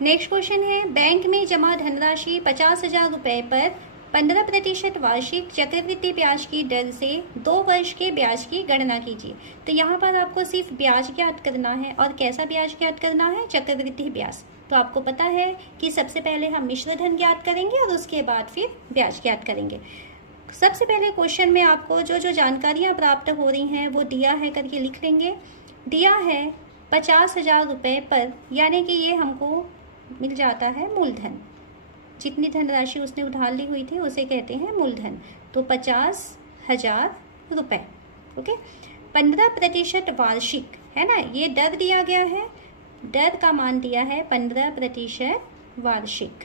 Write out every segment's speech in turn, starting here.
Next question है, bank में जमा धनराशि 50,000 रुपए पर 15% वार्षिक चक्रवृद्धि ब्याज की दर से 2 वर्ष के ब्याज की गणना कीजिए। तो यहाँ पर आपको सिर्फ ब्याज ज्ञात करना है, और कैसा ब्याज ज्ञात करना है? चक्रवृद्धि ब्याज। तो आपको पता है कि सबसे पहले हम मिश्र धन ज्ञात करेंगे और उसके बाद फिर ब्याज ज्ञात करेंगे। सबसे पहले क्वेश्चन में आपको जो जो जानकारियां प्राप्त हो रही हैं वो दिया है करके लिख लेंगे। दिया है 50,000 रुपए पर, यानी कि ये हमको मिल जाता है मूलधन। जितनी धनराशि उसने उधार ली हुई थी उसे कहते हैं मूलधन। तो 50,000 रुपए। ओके, 15% वार्षिक है ना, ये दर दिया गया है, दर का मान दिया है 15% वार्षिक,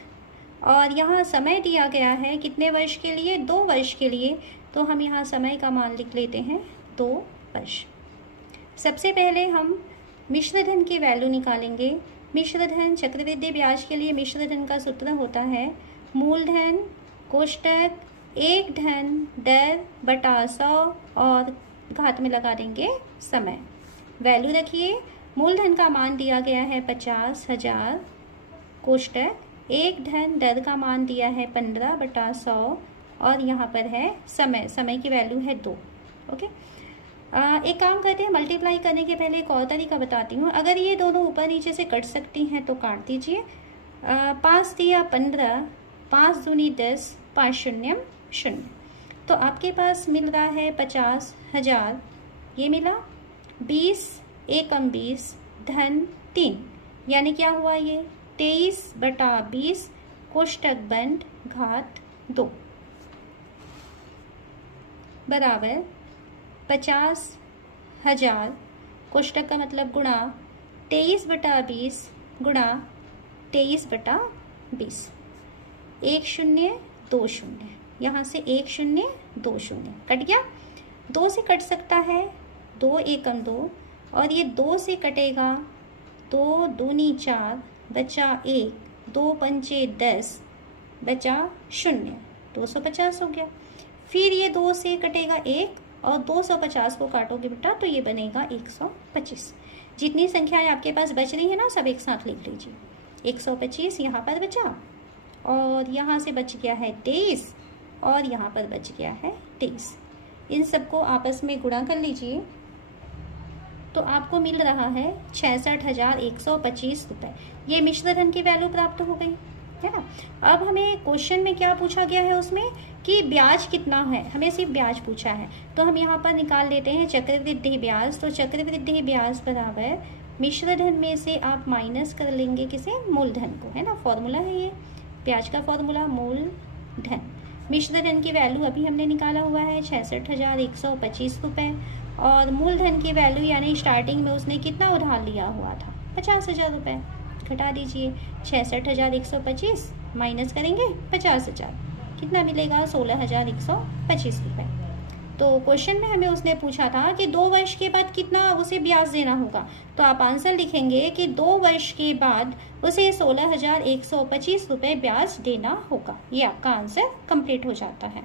और यहाँ समय दिया गया है कितने वर्ष के लिए? 2 वर्ष के लिए। तो हम यहाँ समय का मान लिख लेते हैं 2 वर्ष। सबसे पहले हम मिश्र धन की वैल्यू निकालेंगे। मिश्र धन चक्रवृद्धि ब्याज के लिए मिश्र धन का सूत्र होता है मूलधन कोष्टक 1 धन दर बटा 100 और घात में लगा देंगे समय। वैल्यू रखिए, मूलधन का मान दिया गया है 50,000, कोष्टक 1 धन दर का मान दिया है 15/100 और यहाँ पर है समय, समय की वैल्यू है 2। ओके, एक काम करते हैं, मल्टीप्लाई करने के पहले एक और तरीका बताती हूँ। अगर ये दोनों ऊपर नीचे से कट सकती हैं तो काट दीजिए। 5 दिया 15, 5 दूनी 10, 5 शून्यम 0। तो आपके पास मिल रहा है 50,000, ये मिला 20 एकम 20 धन 3, यानी क्या हुआ ये 23/20 कोष्टक बंद घात 2 बराबर 50,000 कोष्टक का मतलब गुणा 23/20 गुणा 23/20। 1 0 2 0, यहाँ से 1 0 2 0 कट गया। 2 से कट सकता है, 2 एकम 2, और ये 2 से कटेगा 2 दूनी 4 बचा 1, 2 पंचे 10 बचा 0, 250 हो गया। फिर ये 2 से कटेगा 1 और 250 को काटोगे बेटा तो ये बनेगा 125। जितनी संख्याएं आपके पास बच रही है ना सब एक साथ लिख लीजिए। 125 यहाँ पर बचा, और यहाँ से बच गया है 23, और यहाँ पर बच गया है 23। इन सबको आपस में गुणा कर लीजिए तो आपको मिल रहा है 66,125 रुपए। ये मिश्र धन की वैल्यू प्राप्त हो गई है ना। अब हमें क्वेश्चन में क्या पूछा गया है उसमें कि ब्याज कितना है, हमें सिर्फ ब्याज पूछा है। तो हम यहाँ पर निकाल लेते हैं चक्रवृद्धि ब्याज। तो चक्रवृद्धि ब्याज बराबर मिश्र धन में से आप माइनस कर लेंगे किसे? मूलधन को, है ना। फॉर्मूला है ये ब्याज का फॉर्मूला, मूलधन। मिश्र धन की वैल्यू अभी हमने निकाला हुआ है 66,125 रुपए, और मूलधन की वैल्यू यानी स्टार्टिंग में उसने कितना उधार लिया हुआ था? 50,000 रुपए। घटा दीजिए 66,125 माइनस करेंगे 50,000, कितना मिलेगा? 16,125 रुपए। तो क्वेश्चन में हमें उसने पूछा था कि 2 वर्ष के बाद कितना उसे ब्याज देना होगा। तो आप आंसर लिखेंगे कि 2 वर्ष के बाद उसे 16,125 रुपए ब्याज देना होगा। ये आपका आंसर कंप्लीट हो जाता है।